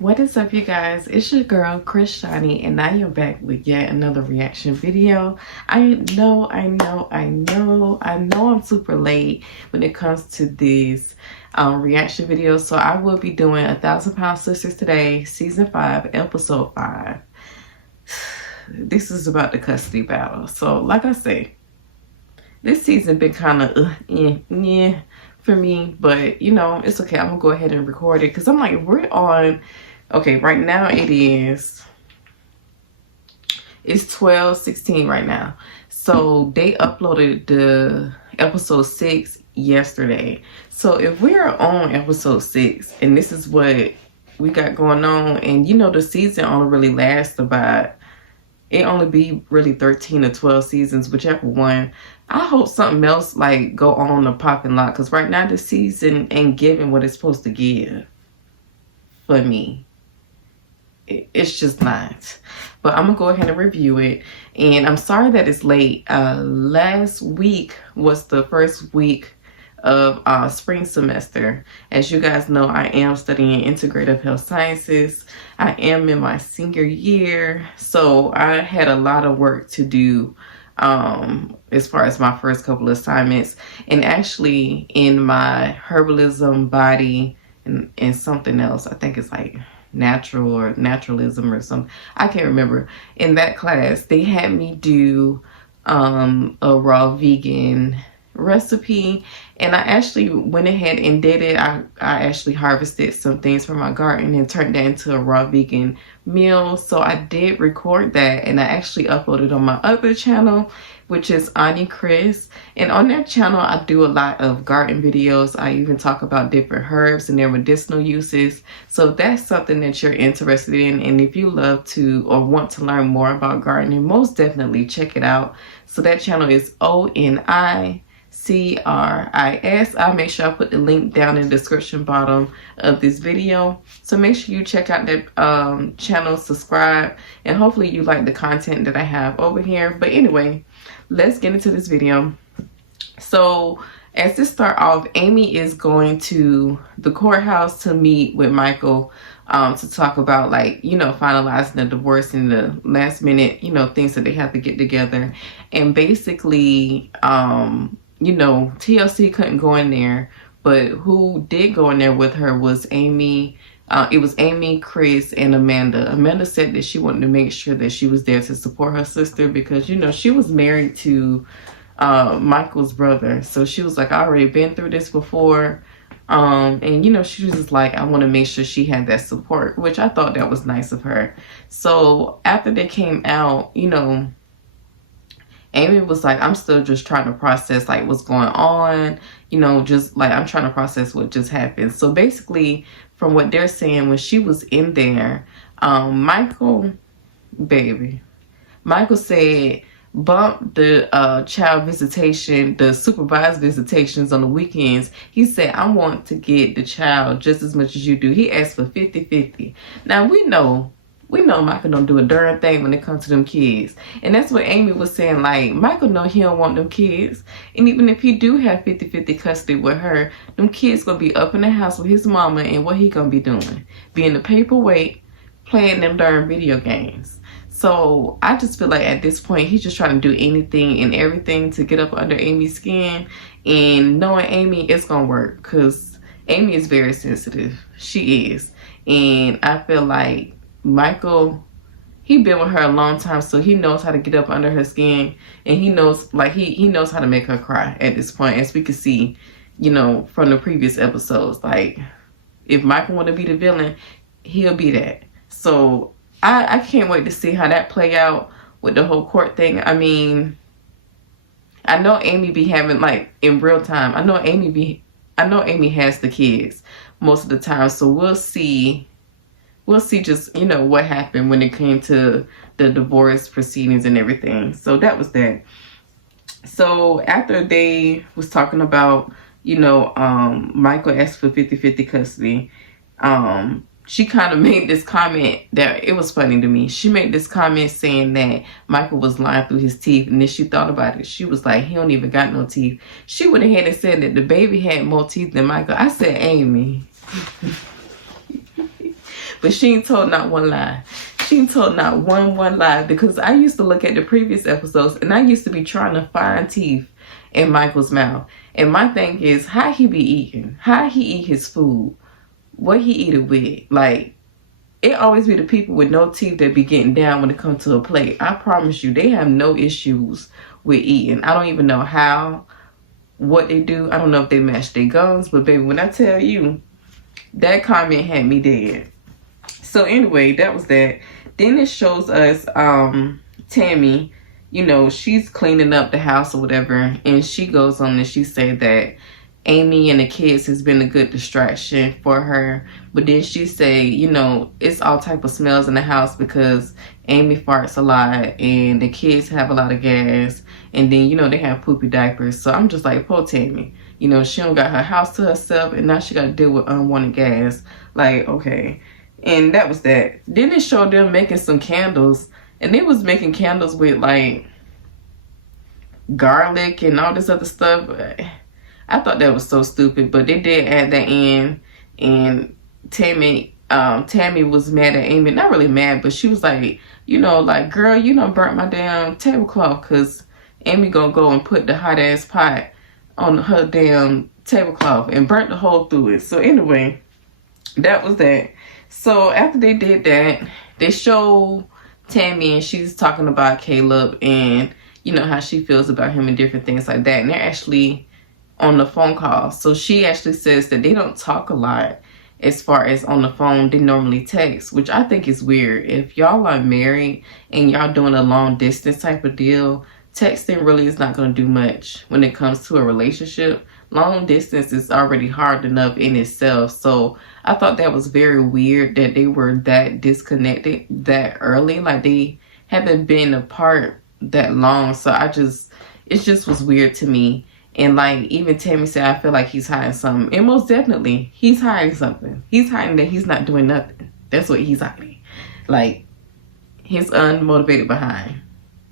What is up, you guys? It's your girl Chris Shani, and I am back with yet another reaction video. I know I'm super late when it comes to these reaction videos, so I will be doing 1,000 Pound Sisters today, season 5, episode 5. This is about the custody battle. So, like I say, this season been kind of for me, but you know, it's okay. I'm gonna go ahead and record it because I'm like, we're on. Okay, right now it's 12:16 right now. So they uploaded the episode 6 yesterday. So if we're on episode 6 and this is what we got going on, and you know the season only really lasts about, it only be really 13 or 12 seasons, whichever one. I hope something else like go on the popping lot, because right now the season ain't giving what it's supposed to give for me. It's just not. But I'm gonna go ahead and review it, and I'm sorry that it's late. Last week was the first week of spring semester. As you guys know, I am studying integrative health sciences. I am in my senior year, so I had a lot of work to do as far as my first couple of assignments, and actually in my herbalism body and something else, I think it's like natural or naturalism or something, I can't remember. In that class they had me do a raw vegan recipe, and I actually went ahead and did it. I actually harvested some things from my garden and turned that into a raw vegan meal. So I did record that, and I actually uploaded on my other channel, which is ONICRIS. And on that channel I do a lot of garden videos. I even talk about different herbs and their medicinal uses. So if that's something that you're interested in, and if you love to or want to learn more about gardening, most definitely check it out. So that channel is ONICRIS. I'll make sure I put the link down in the description bottom of this video. So make sure you check out that channel, subscribe, and hopefully you like the content that I have over here. But anyway, let's get into this video. So as this start off, Amy is going to the courthouse to meet with Michael to talk about, like, you know, finalizing the divorce and the last minute, you know, things that they have to get together. And basically, you know, TLC couldn't go in there, but who did go in there with her was Amy. It was Amy, Chris, and Amanda. Amanda said that she wanted to make sure that she was there to support her sister because, you know, she was married to Michael's brother. So she was like, I already been through this before. And, you know, she was just like, I want to make sure she had that support, which I thought that was nice of her. So after they came out, you know, Amy was like, I'm still just trying to process like what's going on, you know, just like I'm trying to process what just happened. So basically, from what they're saying, when she was in there, Michael said bump the child visitation, the supervised visitations on the weekends. He said, I want to get the child just as much as you do. He asked for 50-50. Now we know Michael don't do a darn thing when it comes to them kids. And that's what Amy was saying. Like, Michael know he don't want them kids. And even if he do have 50-50 custody with her, them kids gonna be up in the house with his mama, and what he gonna be doing? Being the paperweight, playing them darn video games. So I just feel like at this point, he's just trying to do anything and everything to get up under Amy's skin. And knowing Amy, it's gonna work because Amy is very sensitive. She is. And I feel like Michael, he been with her a long time, so he knows how to get up under her skin, and he knows, like, he knows how to make her cry at this point, as we can see, you know, from the previous episodes. Like, if Michael want to be the villain, he'll be that. So I can't wait to see how that play out with the whole court thing. I mean, I know Amy be having, like, in real time, I know Amy has the kids most of the time, so we'll see just, you know, what happened when it came to the divorce proceedings and everything. So that was that. So after they was talking about, you know, Michael asked for 50-50 custody, she kind of made this comment that it was funny to me. She made this comment saying that Michael was lying through his teeth, and then she thought about it. She was like, he don't even got no teeth. She went ahead and said that the baby had more teeth than Michael. I said, Amy. But she ain't told not one lie. She ain't told not one lie, because I used to look at the previous episodes and I used to be trying to find teeth in Michael's mouth. And my thing is, how he be eating? How he eat his food? What he eat it with? Like, it always be the people with no teeth that be getting down when it comes to a plate. I promise you, they have no issues with eating. I don't even know how, what they do. I don't know if they mash their gums, but baby, when I tell you, that comment had me dead. So anyway, that was that. Then it shows us Tammy, you know, she's cleaning up the house or whatever, and she goes on and she said that Amy and the kids has been a good distraction for her. But then she say, you know, it's all type of smells in the house because Amy farts a lot and the kids have a lot of gas, and then, you know, they have poopy diapers. So I'm just like, poor Tammy, you know, she don't got her house to herself and now she got to deal with unwanted gas. Like, okay. And that was that. Then it showed them making some candles, and they was making candles with like garlic and all this other stuff. I thought that was so stupid, but they did add that in. And Tammy was mad at Amy. Not really mad, but she was like, you know, like, girl, you done burnt my damn tablecloth, because Amy gonna go and put the hot ass pot on her damn tablecloth and burnt the hole through it. So anyway, that was that. So after they did that, they show Tammy and she's talking about Caleb and, you know, how she feels about him and different things like that. And they're actually on the phone call. So she actually says that they don't talk a lot as far as on the phone. They normally text, which I think is weird. If y'all are married and y'all doing a long distance type of deal, texting really is not going to do much when it comes to a relationship. Long distance is already hard enough in itself. So I thought that was very weird that they were that disconnected that early. Like, they haven't been apart that long. So it just was weird to me. And like, even Tammy said, I feel like he's hiding something. And most definitely, he's hiding something. He's hiding that he's not doing nothing. That's what he's hiding. Like, his unmotivated behind.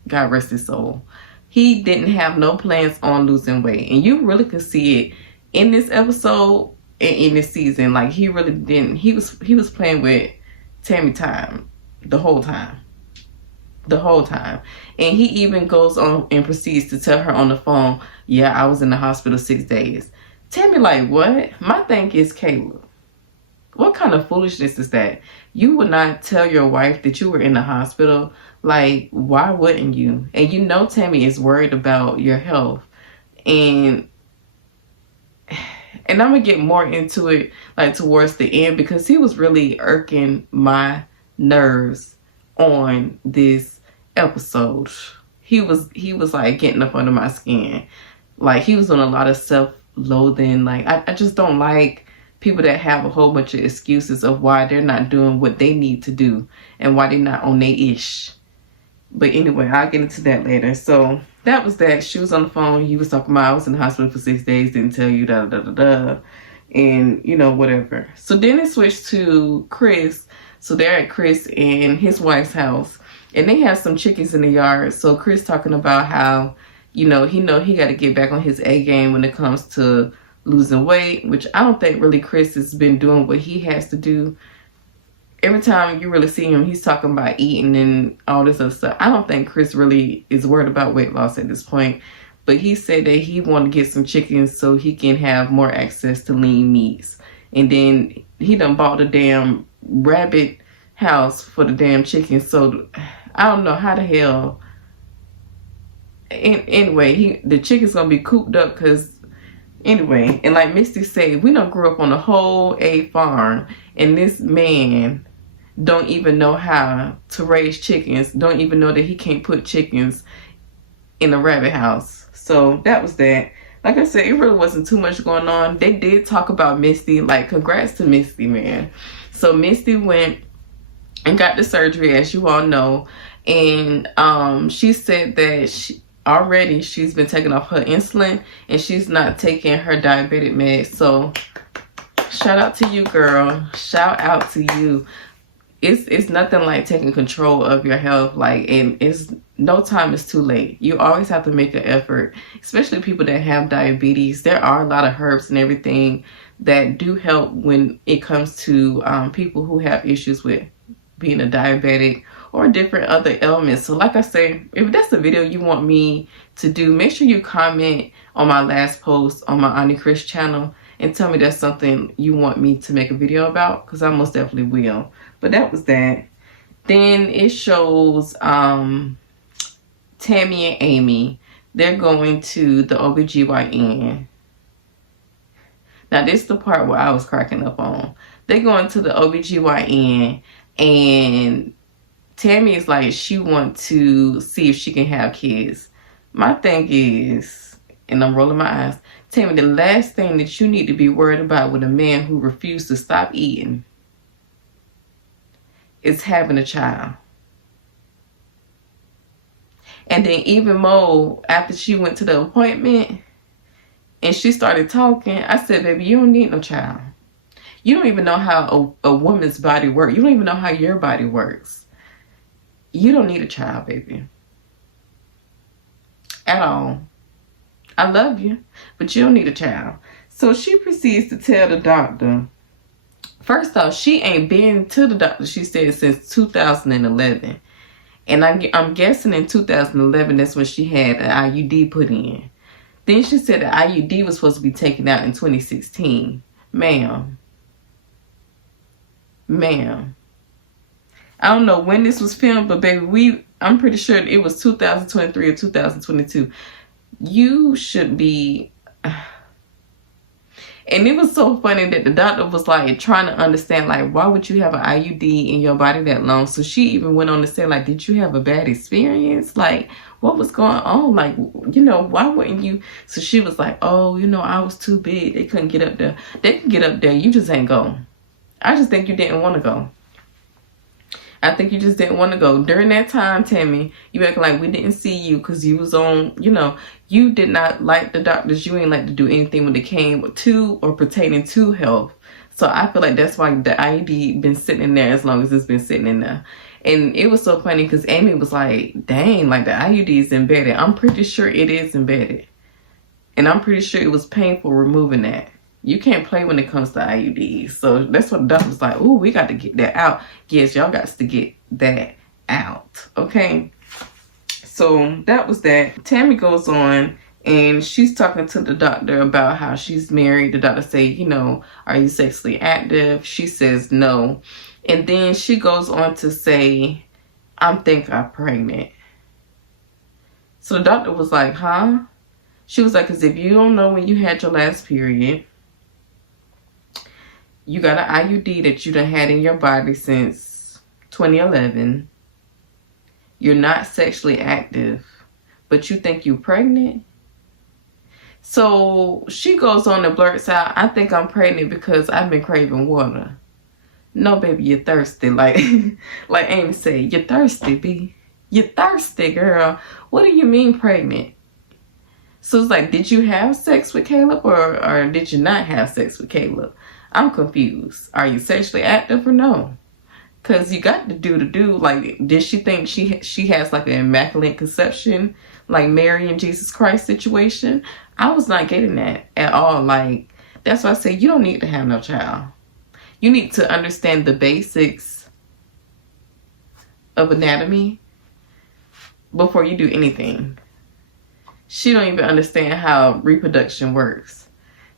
God rest his soul. He didn't have no plans on losing weight. And you really could see it in this episode and in this season. Like, he really didn't. He was playing with Tammy time the whole time. The whole time. And he even goes on and proceeds to tell her on the phone, yeah, I was in the hospital 6 days. Tammy like, what? My thing is, Caleb, what kind of foolishness is that? You would not tell your wife that you were in the hospital. Like, why wouldn't you? And you know Tammy is worried about your health. And I'm going to get more into it, like, towards the end, because he was really irking my nerves on this episode. He was like getting up under my skin. Like, he was doing a lot of self-loathing. Like, I just don't like people that have a whole bunch of excuses of why they're not doing what they need to do and why they're not on their ish. But anyway, I'll get into that later. So that was that. She was on the phone. He was talking about, I was in the hospital for 6 days, didn't tell you, da da da da, and, you know, whatever. So then it switched to Chris. So they're at Chris and his wife's house, and they have some chickens in the yard. So Chris talking about how, he got to get back on his A game when it comes to losing weight, which I don't think really Chris has been doing what he has to do. Every time you really see him, he's talking about eating and all this other stuff. I don't think Chris really is worried about weight loss at this point. But he said that he want to get some chickens so he can have more access to lean meats. And then he done bought a damn rabbit house for the damn chickens. So I don't know how the hell. Anyway, the chicken's going to be cooped up because, anyway. And like Misty said, we done grew up on a whole egg farm. And this man don't even know how to raise chickens. Don't even know that he can't put chickens in a rabbit house. So that was that. Like I said, it really wasn't too much going on. They did talk about Misty. Like, congrats to Misty, man. So Misty went and got the surgery, as you all know. And she said that she's been taking off her insulin and she's not taking her diabetic meds. So shout out to you, girl. Shout out to you. It's nothing like taking control of your health. Like, and it's no time is too late. You always have to make an effort, especially people that have diabetes. There are a lot of herbs and everything that do help when it comes to people who have issues with being a diabetic or different other ailments. So like I say, if that's the video you want me to do, make sure you comment on my last post on my ONICRIS channel and tell me that's something you want me to make a video about, because I most definitely will. But that was that. Then it shows Tammy and Amy. They're going to the OBGYN. Now this is the part where I was cracking up on. They're going to the OBGYN, and Tammy is like, she wants to see if she can have kids. My thing is, and I'm rolling my eyes, Tammy, the last thing that you need to be worried about with a man who refused to stop eating is having a child. And then even more, after she went to the appointment and she started talking, I said, baby, you don't need no child. You don't even know how a woman's body works. You don't even know how your body works. You don't need a child, baby. At all. I love you, but you don't need a child. So she proceeds to tell the doctor, first off, she ain't been to the doctor, she said, since 2011. And I'm guessing in 2011, that's when she had an IUD put in. Then she said the IUD was supposed to be taken out in 2016. Ma'am. I don't know when this was filmed, but baby, I'm pretty sure it was 2023 or 2022. You should be... And it was so funny that the doctor was like trying to understand, like, why would you have an IUD in your body that long? So she even went on to say, like, did you have a bad experience? Like, what was going on? Like, you know, why wouldn't you? So she was like, oh, you know, I was too big. They couldn't get up there. They can get up there. You just ain't go. I just think you didn't want to go. I think you just didn't want to go. During that time, Tammy, you acting like we didn't see you because you was on, you know, you did not like the doctors. You ain't like to do anything when it came to or pertaining to health. So I feel like that's why the IUD been sitting in there as long as it's been sitting in there. And it was so funny because Amy was like, dang, like the IUD is embedded. I'm pretty sure it is embedded. And I'm pretty sure it was painful removing that. You can't play when it comes to IUDs. So that's what the doctor was like, oh, we got to get that out. Yes, y'all got to get that out. Okay. So that was that. Tammy goes on and she's talking to the doctor about how she's married. The doctor say, you know, are you sexually active? She says no. And then she goes on to say, I'm pregnant. So the doctor was like, huh? She was like, because if you don't know when you had your last period, you got an IUD that you done had in your body since 2011. You're not sexually active, but you think you're pregnant? So she goes on and blurts out, I think I'm pregnant because I've been craving water. No, baby, you're thirsty. Like Amy said, you're thirsty, B. You're thirsty, girl. What do you mean pregnant? So it's like, did you have sex with Caleb or did you not have sex with Caleb? I'm confused. Are you sexually active or no? Because you got to do. Like, did she think she has like an immaculate conception, like Mary and Jesus Christ situation? I was not getting that at all. Like, that's why I say you don't need to have no child. You need to understand the basics of anatomy before you do anything. She don't even understand how reproduction works.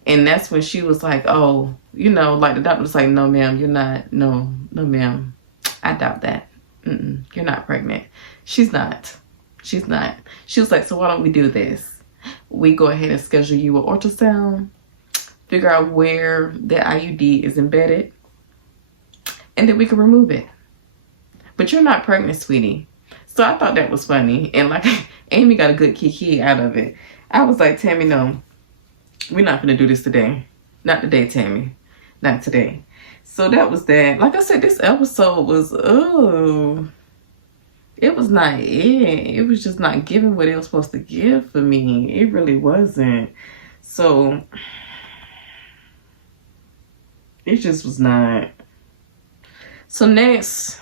And that's when she was like, oh, you know, like the doctor was like, no, ma'am, you're not. No, ma'am. I doubt that. You're not pregnant. She's not. She was like, so why don't we do this? We go ahead and schedule you an ultrasound, figure out where the IUD is embedded, and then we can remove it. But you're not pregnant, sweetie. So I thought that was funny. And like, Amy got a good kiki out of it. I was like, Tammy, no. We're not going to do this today. Not today, Tammy. Not today. So that was that. Like I said, this episode was, it was not it. It was just not giving what it was supposed to give for me. It really wasn't. So, it just was not. So next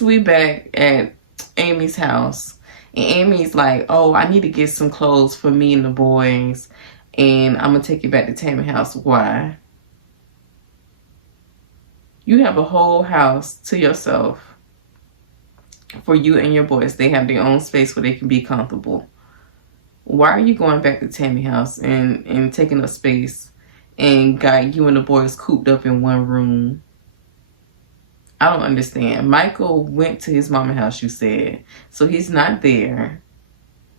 we back at Amy's house. And Amy's like, oh, I need to get some clothes for me and the boys. and I'm gonna take you back to Tammy's house. Why? You have a whole house to yourself for you and your boys. They have their own space where they can be comfortable. Why are you going back to Tammy's house and taking up space and got you and the boys cooped up in one room? I don't understand. Michael went to his mama's house, you said. So he's not there.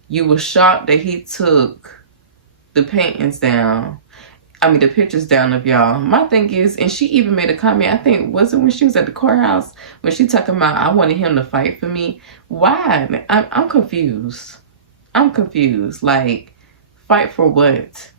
You were shocked that he took the paintings down. The pictures down of y'all. My thing is, and she even made a comment, I think, was it when she was at the courthouse, when she talking about, I wanted him to fight for me. Why? I'm confused. I'm confused. Like, fight for what?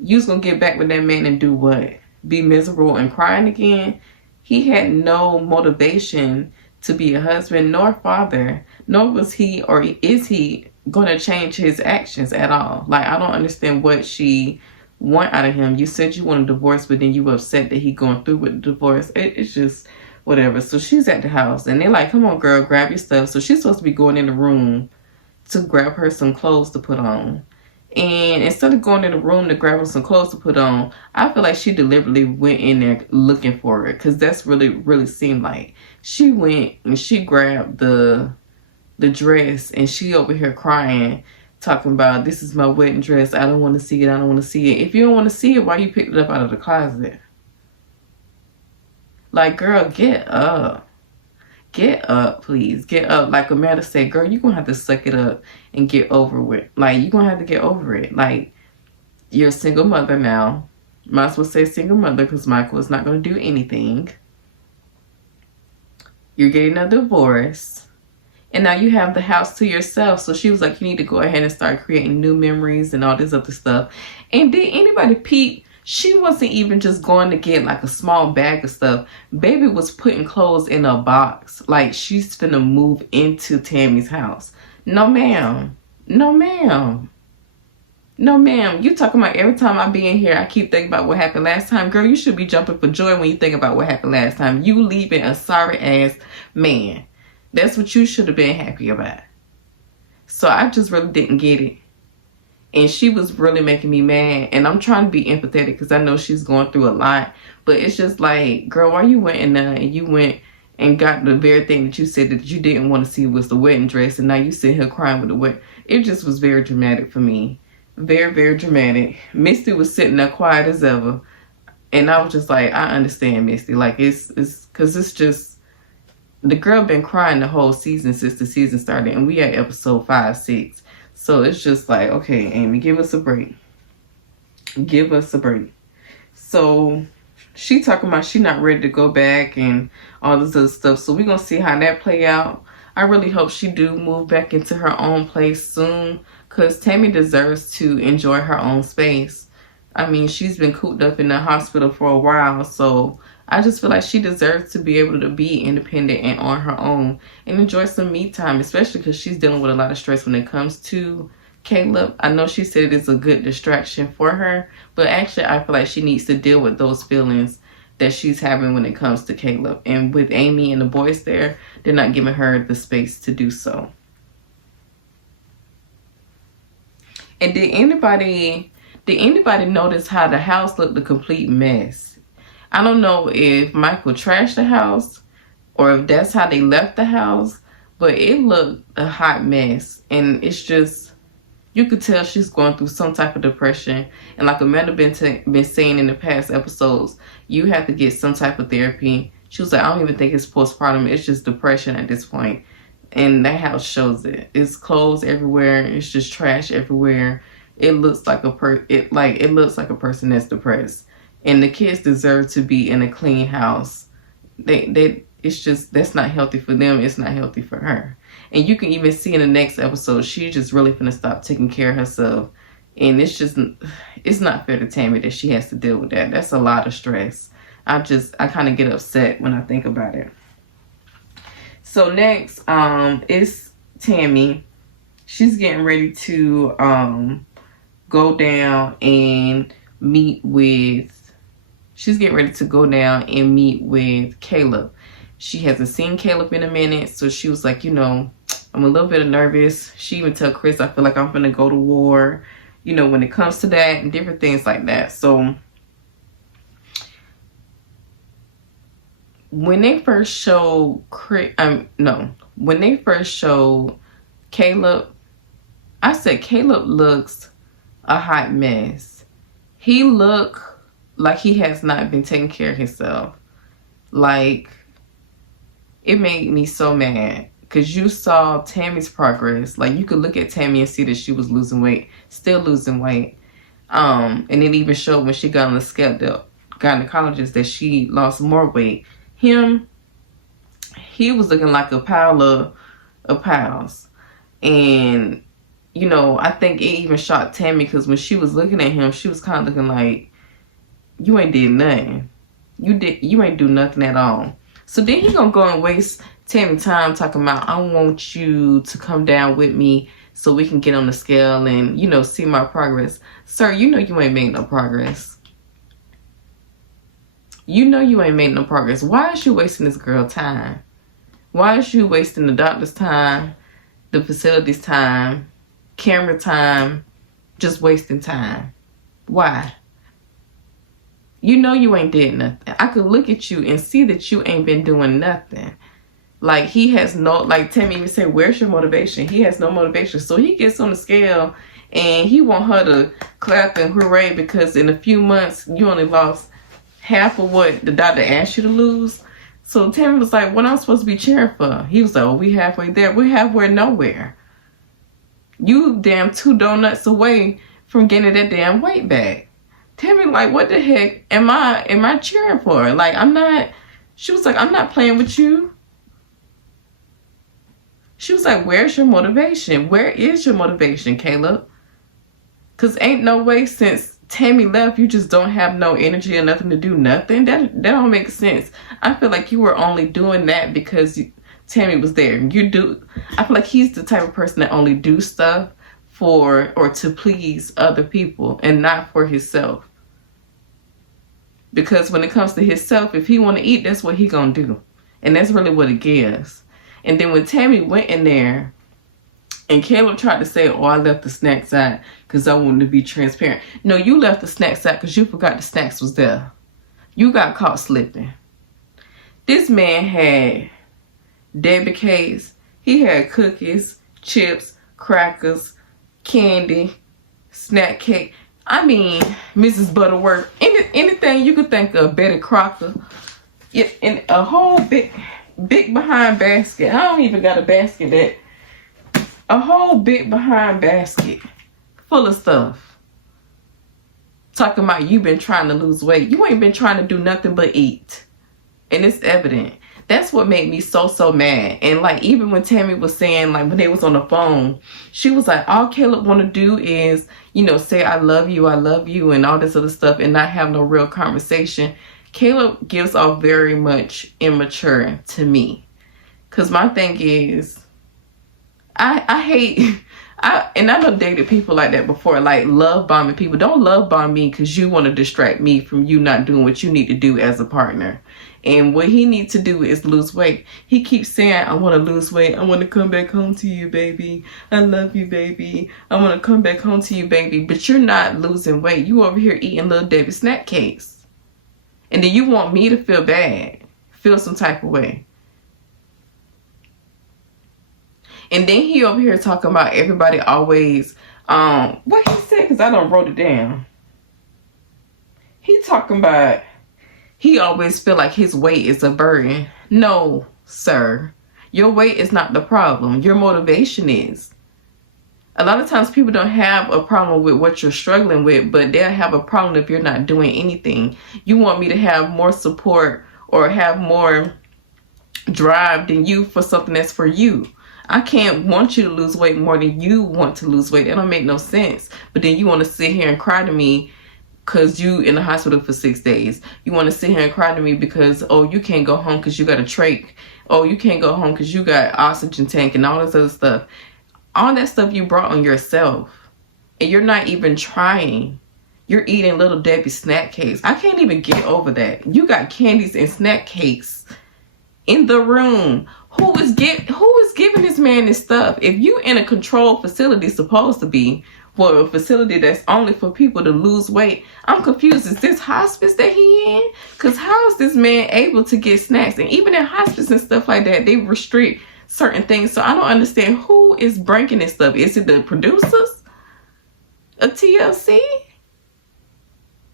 You's gonna get back with that man and do what? Be miserable and crying again? He had no motivation to be a husband nor father, nor was he or is he gonna change his actions at all. Like, I don't understand what she want out of him. You said you want a divorce, but then you were upset that he going through with the divorce. It's just whatever. So she's at the house and they're like, come on girl, grab your stuff. So she's supposed to be going in the room to grab her some clothes to put on. And instead of going in the room to grab her some clothes to put on, I feel like she deliberately went in there looking for it, because that's really seemed like she went and she grabbed the dress and she over here crying, talking about, this is my wedding dress, I don't want to see it, I don't want to see it. If you don't want to see it, why you picked it up out of the closet? Like, girl, get up. Get up, please. Get up. Like Amanda said, girl, you're going to have to suck it up and get over it. Like, you're going to have to get over it. Like, you're a single mother now. Might as well say single mother, because Michael is not going to do anything. You're getting a divorce. And now you have the house to yourself. So she was like, you need to go ahead and start creating new memories and all this other stuff. And did anybody peep? She wasn't even just going to get like a small bag of stuff. Baby was putting clothes in a box. Like, she's finna move into Tammy's house. No, ma'am. No, ma'am. No, ma'am. You talking about every time I be in here, I keep thinking about what happened last time. Girl, you should be jumping for joy when you think about what happened last time. You leaving a sorry ass man. That's what you should have been happy about. So I just really didn't get it. And she was really making me mad. And I'm trying to be empathetic because I know she's going through a lot. But it's just like, girl, why you went in there and you went and got the very thing that you said that you didn't want to see was the wedding dress. And now you sit here crying with the wedding. It just was very dramatic for me. Very dramatic. Misty was sitting there quiet as ever. And I was just like, I understand, Misty. Like, it's because it's just, the girl been crying the whole season since the season started. And we at episode 5, 6. So it's just like, okay, Amy, give us a break. Give us a break. So she talking about she not ready to go back and all this other stuff. So we're going to see how that play out. I really hope she do move back into her own place soon, because Tammy deserves to enjoy her own space. I mean, she's been cooped up in the hospital for a while, so I just feel like she deserves to be able to be independent and on her own and enjoy some me time, especially because she's dealing with a lot of stress when it comes to Caleb. I know she said it's a good distraction for her, but actually I feel like she needs to deal with those feelings that she's having when it comes to Caleb. And with Amy and the boys there, they're not giving her the space to do so. And did anybody notice how the house looked a complete mess? I don't know if Michael trashed the house or if that's how they left the house, but it looked a hot mess. And it's just, you could tell she's going through some type of depression. And like Amanda been saying in the past episodes, you have to get some type of therapy. She was like, I don't even think it's postpartum. It's just depression at this point. And that house shows it. It's clothes everywhere. It's just trash everywhere. It looks like it looks like a person that's depressed. And the kids deserve to be in a clean house. It's just, that's not healthy for them. It's not healthy for her. And you can even see in the next episode, she's just really finna stop taking care of herself. And it's not fair to Tammy that she has to deal with that. That's a lot of stress. I kind of get upset when I think about it. So next, is Tammy. She's getting ready to go down and meet with Caleb. She hasn't seen Caleb in a minute, so she was like, I'm a little bit nervous. She even told Chris, I feel like I'm gonna go to war. you know, when it comes to that and different things like that. So when they first showed when they first showed Caleb, I said Caleb looks a hot mess. He looked like he has not been taking care of himself. Like, it made me so mad because you saw Tammy's progress. Like, you could look at Tammy and see that she was losing weight, still losing weight. And it even showed when she got on the scale, the gynecologist, that she lost more weight. He was looking like a pile of piles. And, you know, I think it even shocked Tammy because when she was looking at him, she was kind of looking like, you ain't did nothing. You ain't do nothing at all. So then he gonna go and waste Tammy time talking about, I want you to come down with me so we can get on the scale and, you know, see my progress. Sir, you know you ain't made no progress. You know you ain't made no progress. Why is you wasting this girl time? Why is you wasting the doctor's time, the facility's time, camera time, just wasting time? Why? You know you ain't did nothing. I could look at you and see that you ain't been doing nothing. Like, he has no, like Tammy even said, where's your motivation? He has no motivation. So he gets on the scale and he want her to clap and hooray because in a few months you only lost half of what the doctor asked you to lose. So Tammy was like, what am I supposed to be cheering for? He was like, oh, we halfway there. We're halfway nowhere. You damn 2 donuts away from getting that damn weight back. Tammy like, what the heck am I cheering for? Like, she was like, I'm not playing with you. She was like, where's your motivation? Where is your motivation, Caleb? Because ain't no way since Tammy left, you just don't have no energy or nothing to do nothing. That don't make sense. I feel like you were only doing that because Tammy was there. I feel like he's the type of person that only do stuff for or to please other people and not for himself. Because when it comes to himself, if he want to eat, that's what he gonna do. And that's really what it gives. And then when Tammy went in there and Caleb tried to say, oh, I left the snacks out because I wanted to be transparent. No, you left the snacks out because you forgot the snacks was there. You got caught slipping. This man had Debbie cakes. He had cookies, chips, crackers, candy, snack cake. I mean, Mrs. Butterworth, anything you could think of, Betty Crocker, in a whole big behind basket. I don't even got a basket a whole big behind basket full of stuff. Talking about you been trying to lose weight. You ain't been trying to do nothing but eat. And it's evident. That's what made me so mad. And like, even when Tammy was saying, like, when they was on the phone, she was like, all Caleb want to do is, you know, say I love you, and all this other stuff, and not have no real conversation. Caleb gives off very much immature to me. Because my thing is, I hate, and I done dated people like that before, like love bombing people. Don't love bomb me because you want to distract me from you not doing what you need to do as a partner. And what he needs to do is lose weight. He keeps saying, I want to lose weight. I want to come back home to you, baby. I love you, baby. I want to come back home to you, baby. But you're not losing weight. You over here eating little Debbie snack cakes. And then you want me to feel bad, feel some type of way. And then he over here talking about everybody always, what he said, because I done wrote it down. He talking about, he always feel like his weight is a burden. No, sir. Your weight is not the problem. Your motivation is. A lot of times people don't have a problem with what you're struggling with, but they'll have a problem if you're not doing anything. You want me to have more support or have more drive than you for something that's for you. I can't want you to lose weight more than you want to lose weight. That don't make no sense. But then you want to sit here and cry to me because you in the hospital for 6 days. You want to sit here and cry to me because, oh, you can't go home because you got a trach. Oh, you can't go home because you got oxygen tank and all this other stuff. All that stuff you brought on yourself. And you're not even trying. You're eating little Debbie snack cakes. I can't even get over that. You got candies and snack cakes in the room. Who is giving this man this stuff? If you in a controlled facility, supposed to be, for a facility that's only for people to lose weight. I'm confused. Is this hospice that he in? Because how is this man able to get snacks? And even in hospice and stuff like that, they restrict certain things. So I don't understand who is breaking this stuff. Is it the producers of TLC?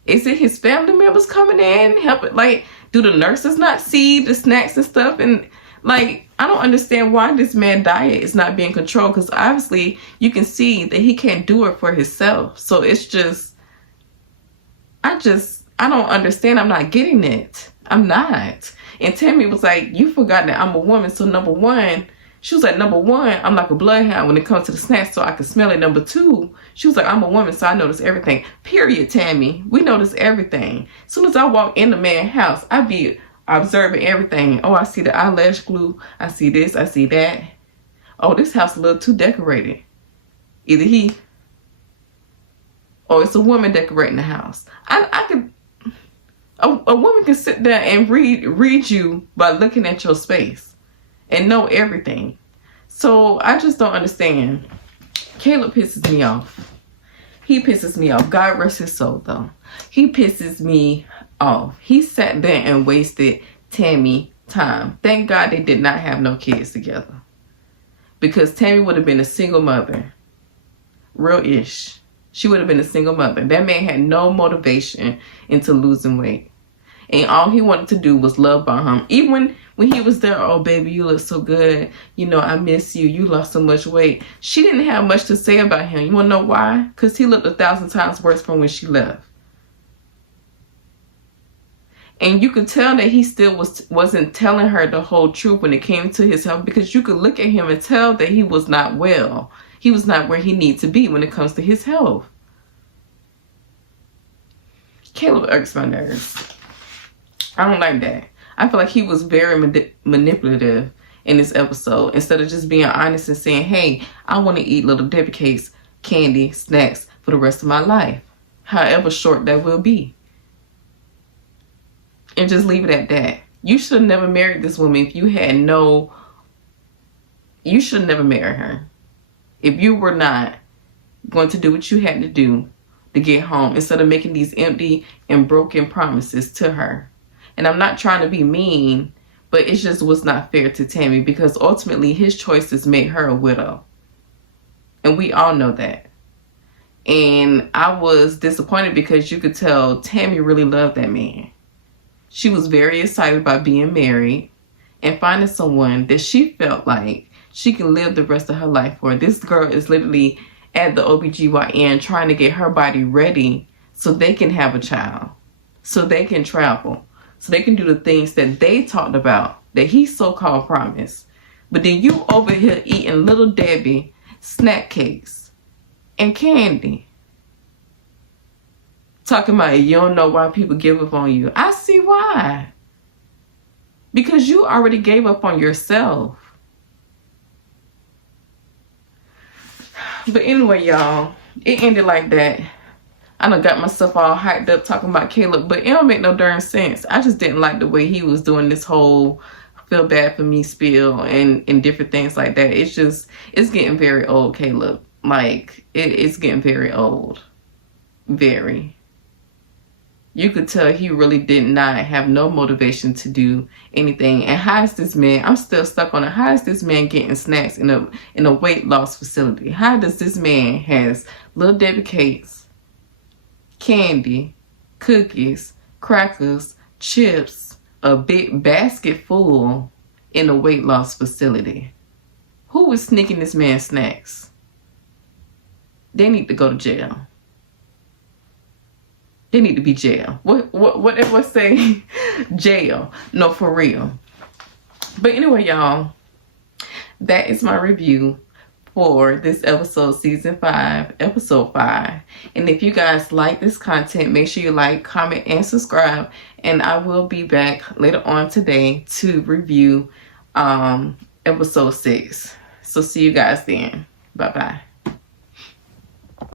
Is it his family members coming in helping? Like, do the nurses not see the snacks and stuff? And like, I don't understand why this man's diet is not being controlled, because obviously you can see that he can't do it for himself. So it's just, I don't understand. I'm not getting it. I'm not. And Tammy was like, you forgot that I'm a woman. So number one, she was like, number one, I'm like a bloodhound when it comes to the snacks, so I can smell it. Number two, she was like, I'm a woman, so I notice everything. Period, Tammy. We notice everything. As soon as I walk in the man's house, I be observing everything. Oh, I see the eyelash glue. I see this. I see that. Oh, this house is a little too decorated. Either he or it's a woman decorating the house. I could. A woman can sit there and read you by looking at your space and know everything. So I just don't understand. Caleb pisses me off. He pisses me off. God rest his soul, though. He pisses me off. He sat there and wasted Tammy time. Thank God they did not have no kids together, because Tammy would have been a single mother. Real-ish. She would have been a single mother. That man had no motivation into losing weight. And all he wanted to do was love by him. Even when he was there, oh, baby, you look so good. You know, I miss you. You lost so much weight. She didn't have much to say about him. You want to know why? Because he looked 1,000 times worse from when she left. And you could tell that he still wasn't telling her the whole truth when it came to his health, because you could look at him and tell that he was not well. He was not where he needs to be when it comes to his health. Caleb irks my nerves. I don't like that. I feel like he was very manipulative in this episode, instead of just being honest and saying, hey, I want to eat Little Debbie cakes, candy, snacks for the rest of my life, however short that will be. And just leave it at that. You should have never married this woman if you had no... You should have never married her if you were not going to do what you had to do to get home, instead of making these empty and broken promises to her. And I'm not trying to be mean, but it just was not fair to Tammy, because ultimately his choices made her a widow. And we all know that. And I was disappointed, because you could tell Tammy really loved that man. She was very excited about being married and finding someone that she felt like she can live the rest of her life for. This girl is literally at the OBGYN trying to get her body ready so they can have a child, so they can travel, so they can do the things that they talked about, that he so-called promised. But then you over here eating Little Debbie snack cakes and candy, talking about you don't know why people give up on you. I see why. Because you already gave up on yourself. But anyway, y'all, it ended like that. I done got myself all hyped up talking about Caleb, but it don't make no darn sense. I just didn't like the way he was doing this whole feel bad for me spiel and different things like that. It's getting very old, Caleb. Like, it's getting very old. Very. You could tell he really did not have no motivation to do anything. And how is this man, I'm still stuck on it, how is this man getting snacks in a weight loss facility? How does this man has Little Debbie cakes, candy, cookies, crackers, chips, a big basket full in a weight loss facility? Who is sneaking this man snacks? They need to go to jail. They need to be jail. Whatever say jail. No, for real. But anyway, y'all, that is my review for this episode, season 5, episode 5. And if you guys like this content, make sure you like, comment, and subscribe. And I will be back later on today to review episode 6. So see you guys then. Bye-bye.